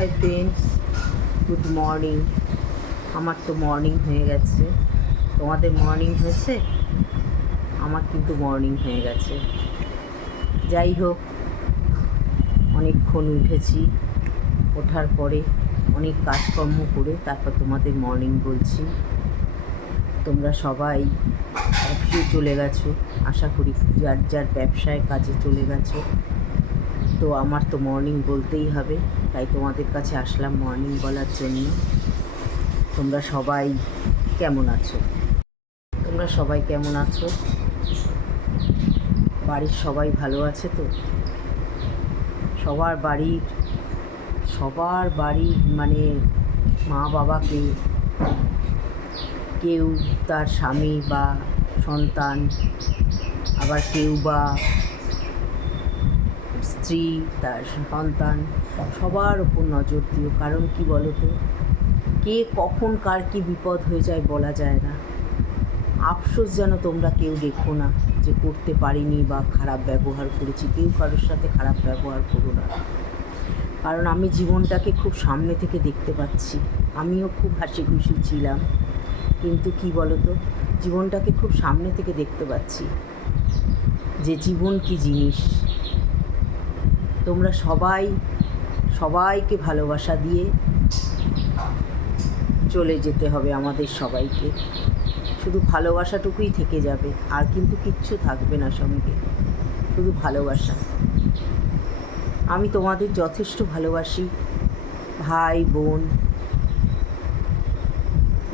Hi friends, good morning. আমার তো morning হয়ে গেছে। তোমাদের মর্নিং হয়েছে? আমার কিন্তু মর্নিং হয়ে গেছে। যাই হোক, অনেকক্ষণ উঠেছি। ওঠার পরে অনেক কাজকর্ম করে তারপর তোমাদের মর্নিং বলছি। তোমরা সবাই অফিসে চলে গেছো, আশা করি যার যার ব্যবসায় কাজে চলে গেছো। তো আমার তো মর্নিং বলতেই হবে, তাই তোমাদের কাছে আসলাম মর্নিং বলার জন্য। তোমরা সবাই কেমন আছো? তোমরা সবাই কেমন আছো? বাড়ির সবাই ভালো আছে তো? সবার বাড়ির মানে মা বাবাকে কেউ তার স্বামী বা সন্তান, আবার কেউ বা স্ত্রী তার সন্তান, সবার ওপর নজর দিও। কারণ কি বলো তো, কে কখন কার কী বিপদ হয়ে যায় বলা যায় না। আফসোস যেন তোমরা কেউ দেখো না যে করতে পারিনি বা খারাপ ব্যবহার করেছি। কেউ কারোর সাথে খারাপ ব্যবহার করো না। কারণ আমি জীবনটাকে খুব সামনে থেকে দেখতে পাচ্ছি। আমিও খুব হাসি খুশি ছিলাম, কিন্তু কি বলো তো, জীবনটাকে খুব সামনে থেকে দেখতে পাচ্ছি যে জীবন কি জিনিস। তোমরা সবাইকে ভালোবাসা দিয়ে চলে যেতে হবে আমাদের সবাইকে। শুধু ভালোবাসাটুকুই থেকে যাবে, আর কিন্তু কিচ্ছু থাকবে না সঙ্গে, শুধু ভালোবাসা। আমি তোমাদের যথেষ্ট ভালোবাসি। ভাই বোন,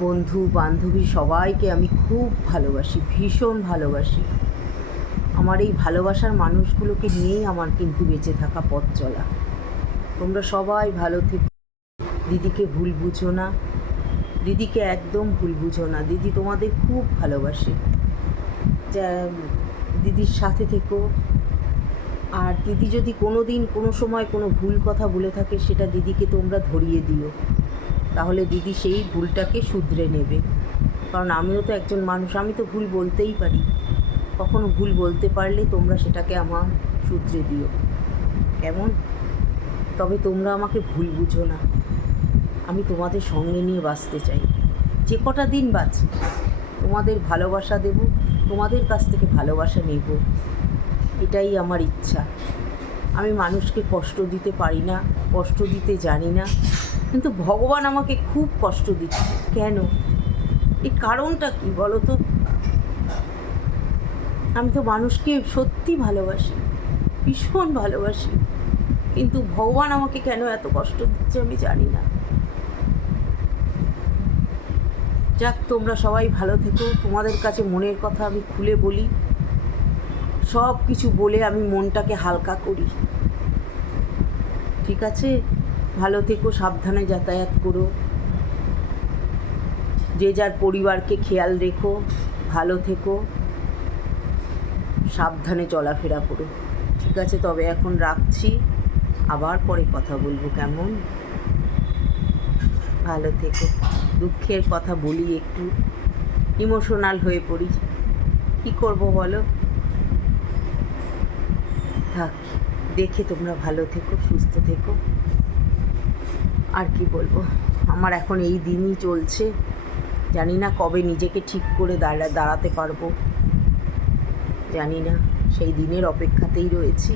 বন্ধু বান্ধবী সবাইকে আমি খুব ভালোবাসি, ভীষণ ভালোবাসি। আমার এই ভালোবাসার মানুষগুলোকে নিয়েই আমার কিন্তু বেঁচে থাকা, পথ চলা। তোমরা সবাই ভালো থেকো। দিদিকে ভুল বুঝো না, দিদিকে একদম ভুল বুঝো না। দিদি তোমাদের খুব ভালোবাসে। যা দিদির সাথে থেকো। আর দিদি যদি কোনো দিন কোনো সময় কোনো ভুল কথা বলে থাকে, সেটা দিদিকে তোমরা ধরিয়ে দিও, তাহলে দিদি সেই ভুলটাকে শুধরে নেবে। কারণ আমিও তো একজন মানুষ, আমি তো ভুল বলতেই পারি। কখনো ভুল বলতে পারলে তোমরা সেটাকে আমার শুধরে দিও, কেমন? তবে তোমরা আমাকে ভুল বুঝো না। আমি তোমাদের সঙ্গে নিয়ে বাঁচতে চাই। যে কটা দিন বাঁচি তোমাদের ভালোবাসা দেব, তোমাদের কাছ থেকে ভালোবাসা নেব, এটাই আমার ইচ্ছা। আমি মানুষকে কষ্ট দিতে পারি না, কষ্ট দিতে জানি না, কিন্তু ভগবান আমাকে খুব কষ্ট দিচ্ছে। কেন? এই কারণটা কি বলো তো? আমি তো মানুষকে সত্যি ভালোবাসি, ভীষণ ভালোবাসি, কিন্তু ভগবান আমাকে কেন এত কষ্ট দিচ্ছে আমি জানি না। যাক, তোমরা সবাই ভালো থেকো। তোমাদের কাছে মনের কথা আমি খুলে বলি, সব কিছু বলে আমি মনটাকে হালকা করি। ঠিক আছে? ভালো থেকো, সাবধানে যাতায়াত করো, যে যার পরিবারকে খেয়াল রেখো, ভালো থেকো, সাবধানে চলাফেরা করো। ঠিক আছে, তবে এখন রাখছি, আবার পরে কথা বলবো, কেমন? ভালো থেকো। দুঃখের কথা বলি, একটু ইমোশনাল হয়ে পড়ি, কী করব বলো? থাক, দেখে তোমরা ভালো থেকো, সুস্থ থেকো। আর কি বলবো, আমার এখন এই দিনই চলছে। জানি না কবে নিজেকে ঠিক করে দাঁড়াতে পারবো, জানি না। সেই দিনের অপেক্ষাতেই রয়েছি।